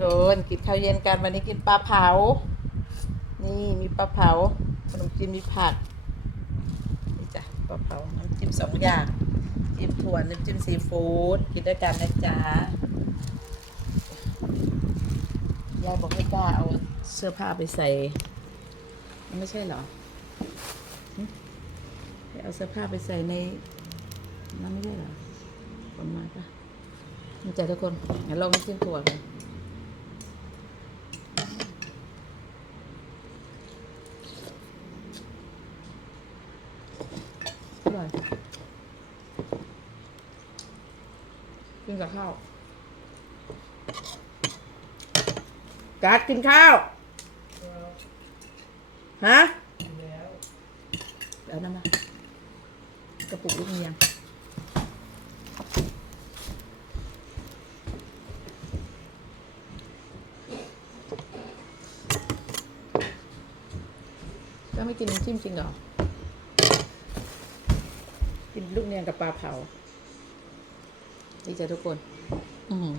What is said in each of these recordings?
คนกินข้าวเย็นกันวันนี้กินปลาเผา นี่มีปลาเผาขนมจีนมีผักนี่จ้ะปลาเผาน้ำจิ้มสองอย่างจิ้มถั่วน้ำจิ้มซีฟู้ดกินด้วยกันนะจ๊ะยายบอกไม่กล้าเอาเสื้อผ้าไปใส่ ไม่ใช่เหรอให้เอาเสื้อผ้าไปใส่ในนั่นไม่ใช่เหรอประมาณปะนี่จ้ะทุกคนงั้นลองจิ้มถั่วกัน อยกินกับข้าว กัดกินข้าว ฮะแล้วน้ำมากระปุกลูกเมียงก็ไม่กินน้ำจิ้มจริงเหรอ กินลูกเนียงกับปลาเผาดีจ้ะทุกคน อืม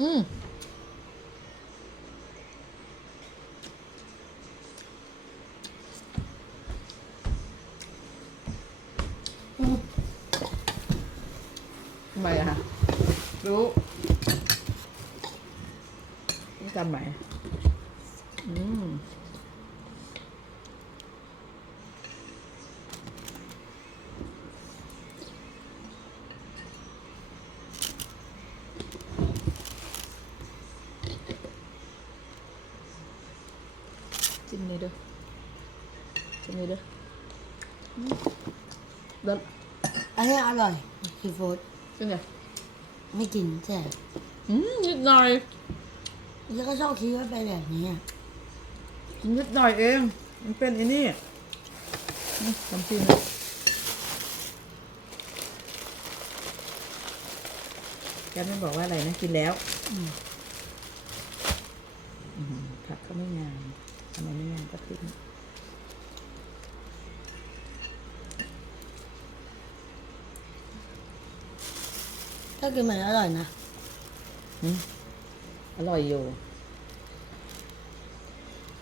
อืมทำไมอะคะรู้ต้องจำไหมอืม จิ้มเลยเด้อจิ้มเลยเด้ออืมแล้วอันนี้อร่อยซีฟู้ดเป็นไงไม่กินใช่อืมนิดหน่อยแล้วก็ชอบคิดว่าเป็นแบบนี้อะนิดหน่อยเอง มันเป็นไอ้นี่นี่ทำจิ้มนะแกไม่บอกว่าอะไรนะ กินแล้วอืมอืมผักก็ไม่งาม ทำไมไม่งามก็ทิ้งถ้ากินมันอร่อยนะอืมอร่อยอยู่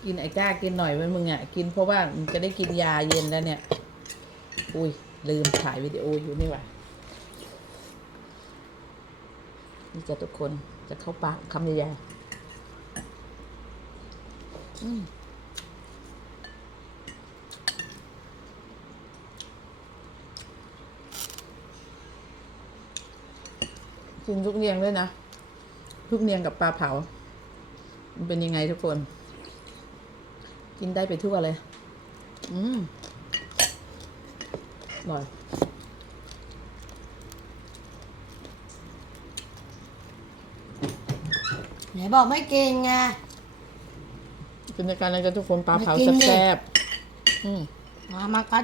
กินไอ้ก้ากินหน่อยไว้มึงอะ กินเพราะว่ามึงจะได้กินยาเย็นแล้วเนี่ย อุ้ย ลืมถ่ายวิดีโออยู่นี่หว่านี่จะทุกคนจะเข้าปากคำใหญ่ๆ กินลูกเนียงด้วยนะลูกเนียงกับปลาเผา มันเป็นยังไงทุกคน กินได้ไปทั่วเลย อืมอร่อยไหนบอกไม่กินไง กินในการอะไรกันทุกคนปลาเผาไม่กินดิ แซ่บๆอืม มามากัด